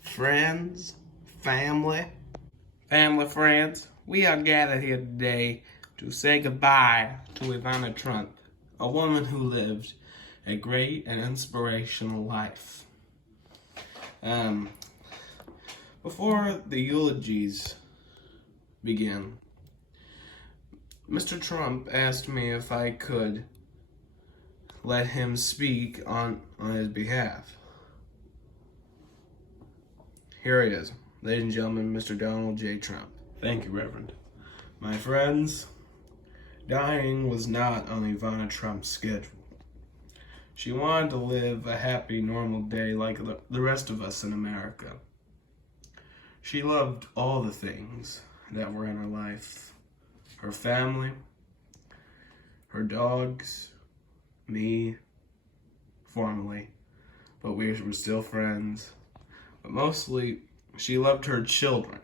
Friends, family, friends, we are gathered here today to say goodbye to Ivana Trump, a woman who lived a great and inspirational life. Um, Before the eulogies begin, Mr. Trump asked me if I could let him speak on his behalf. Here he is, ladies and gentlemen, Mr. Donald J. Trump. Thank you, Reverend. My friends, dying was not on Ivana Trump's schedule. She wanted to live a happy, normal day like the rest of us in America. She loved all the things that were in her life. Her family, her dogs, me, formerly, but we were still friends. But mostly, she loved her children,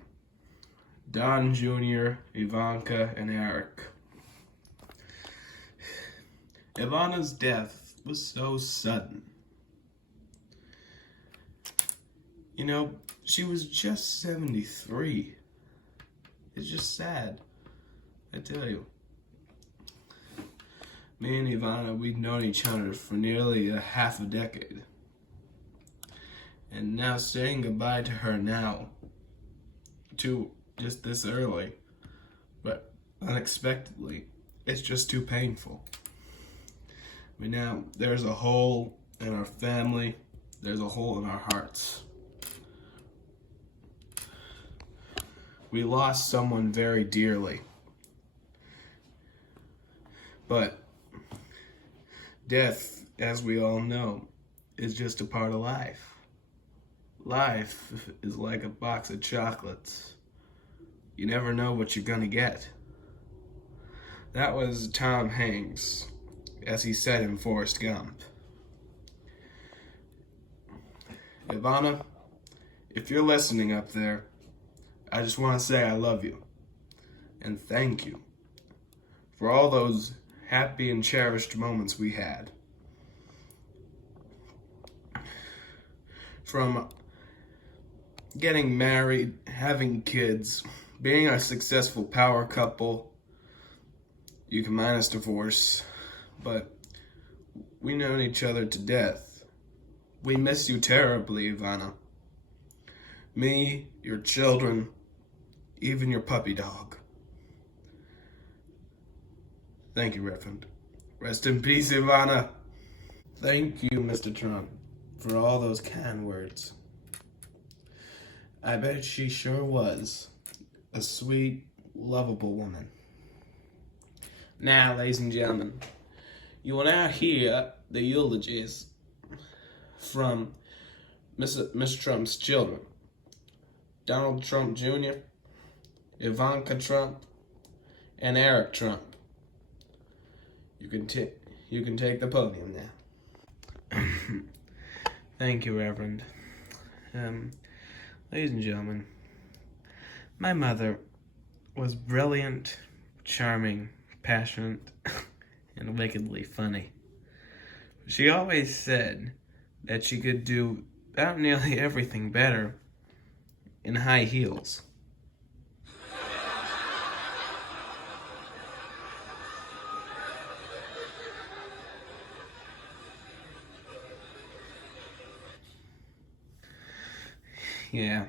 Don Jr., Ivanka, and Eric. Ivana's death was so sudden. You know, she was just 73. It's just sad, I tell you. Me and Ivana, we'd known each other for nearly a half a decade. And now saying goodbye to her now, just this early, but unexpectedly, it's just too painful. I mean, now there's a hole in our family, there's a hole in our hearts. We lost someone very dearly. But death, as we all know, is just a part of life. Life is like a box of chocolates. You never know what you're gonna get. That was Tom Hanks, as he said in Forrest Gump. Ivana, if you're listening up there, I just want to say I love you. And thank you for all those happy and cherished moments we had. From getting married, having kids, being a successful power couple, you can minus divorce, but we known each other to death. We miss you terribly, Ivana. Me, your children, even your puppy dog. Thank you, Reverend. Rest in peace, Ivana. Thank you, Mr. Trump, for all those kind words. I bet she sure was a sweet, lovable woman. Now, ladies and gentlemen, you will now hear the eulogies from Mr. Trump's children, Donald Trump Jr., Ivanka Trump, and Eric Trump. You can take the podium now. Thank you, Reverend. Ladies and gentlemen, my mother was brilliant, charming, passionate, and wickedly funny. She always said that she could do about nearly everything better in high heels. Yeah.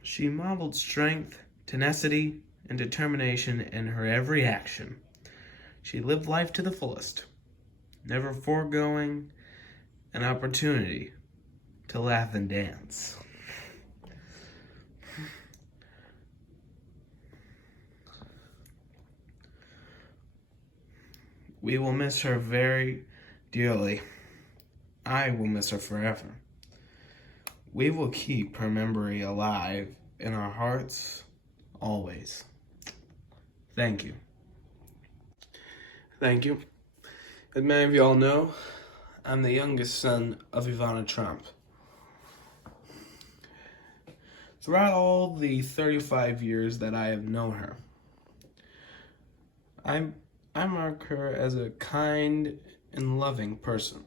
She modeled strength, tenacity, and determination in her every action. She lived life to the fullest, never foregoing an opportunity to laugh and dance. We will miss her very dearly. I will miss her forever. We will keep her memory alive in our hearts always. Thank you. Thank you. As many of you all know, I'm the youngest son of Ivana Trump. Throughout all the 35 years that I have known her, I mark her as a kind and loving person.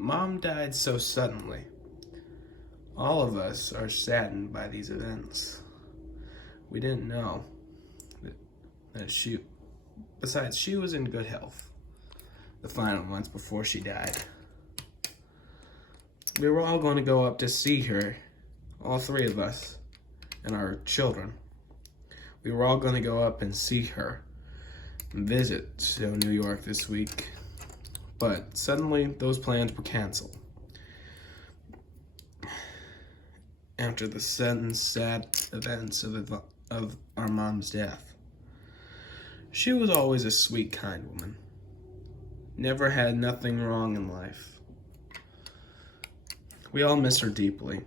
Mom died so suddenly. All of us are saddened by these events. We didn't know that besides, she was in good health the final months before she died. We were all going to go up to see her, all three of us, and our children. We were all going to go up and see her and visit New York this week. But suddenly, those plans were canceled. After the sudden, sad events of our mom's death. She was always a sweet, kind woman. Never had nothing wrong in life. We all miss her deeply.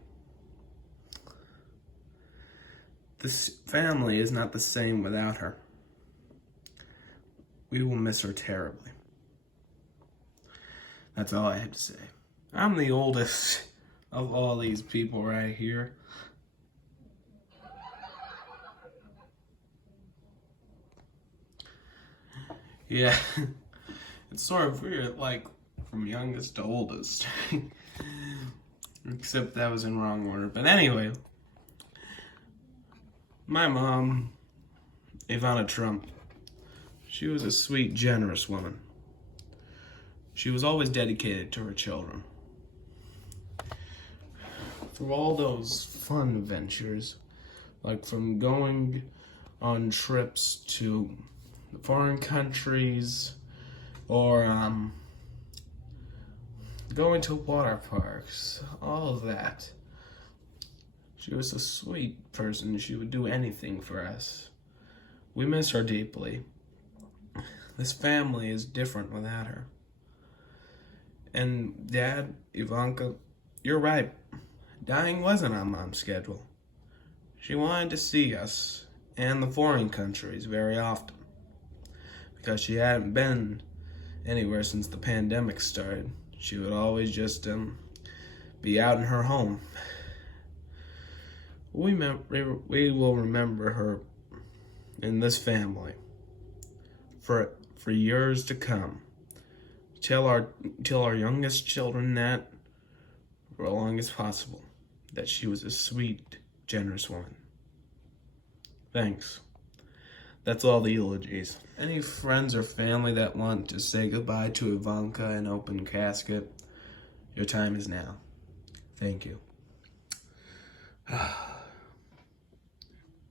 This family is not the same without her. We will miss her terribly. That's all I have to say. I'm the oldest of all these people right here. Yeah, it's sort of weird, like, from youngest to oldest. Except that was in wrong order. But anyway, my mom, Ivana Trump, she was a sweet, generous woman. She was always dedicated to her children. Through all those fun ventures, like from going on trips to foreign countries, or going to water parks, all of that. She was a sweet person. She would do anything for us. We miss her deeply. This family is different without her. And Dad, Ivanka, you're right. Dying wasn't on Mom's schedule. She wanted to see us and the foreign countries very often, because she hadn't been anywhere since the pandemic started. She would always just be out in her home. We will remember her in this family for years to come. Tell our youngest children that, for as long as possible, that she was a sweet, generous woman. Thanks. That's all the eulogies. Any friends or family that want to say goodbye to Ivanka in open casket, your time is now. Thank you.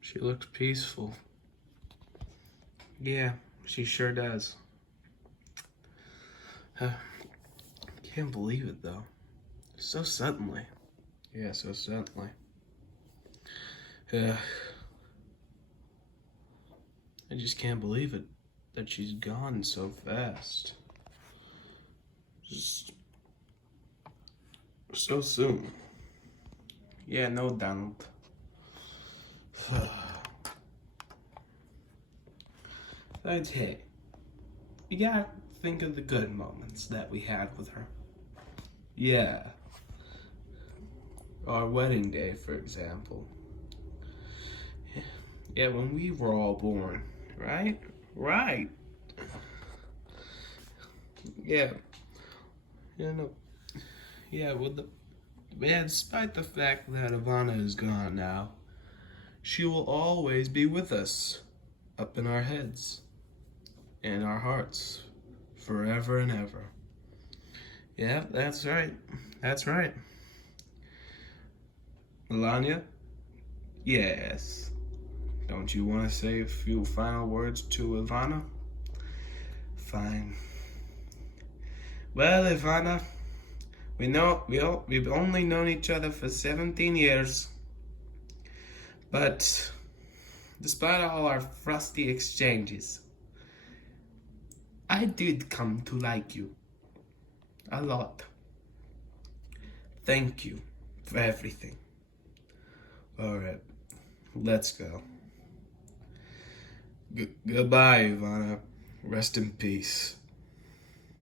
She looks peaceful. Yeah, she sure does. Can't believe it, though. So suddenly. Yeah, so suddenly. I just can't believe it, that she's gone so fast. Just so soon. Yeah, no, Donald. But hey, you gotta think of the good moments that we had with her. Yeah. Our wedding day, for example. Yeah, when we were all born, right? Right. Yeah. Yeah, despite the fact that Ivana is gone now, she will always be with us, up in our heads, and our hearts, forever and ever. Yeah, that's right. That's right. Melania? Yes. Don't you want to say a few final words to Ivana? Fine. Well, Ivana, we've only known each other for 17 years. But despite all our frosty exchanges, I did come to like you a lot. Thank you for everything. Alright, let's go. Goodbye, Ivana. Rest in peace.